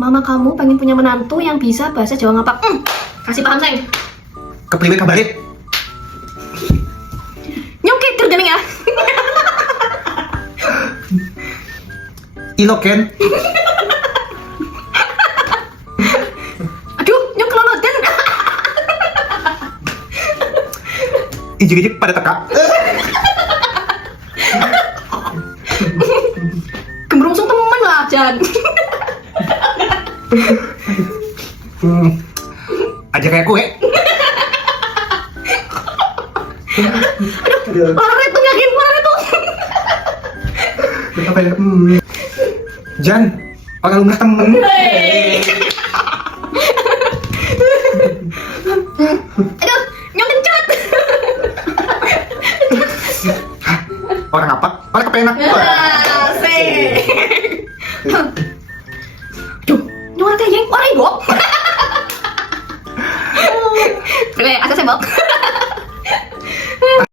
Mama kamu pengen punya menantu yang bisa bahasa Jawa ngapak. Kasih paham, sayang. Kepriwe kabare? Nyongkit kerjaning ya. Iloken. Aduh, nyong keloloten. Ijik-ijik pada teka. Gembrungsung temen lah, Jan. Aja kayak kue. Aduh, parah itu yakin, parah itu. Apa ya? Jan, orang lumrah temen. Aduh, nyong kencot. Orang apa? Orang kepenak. Asik. Duh, nyong orang kayeng, orang ibu. Oke, asa sembok.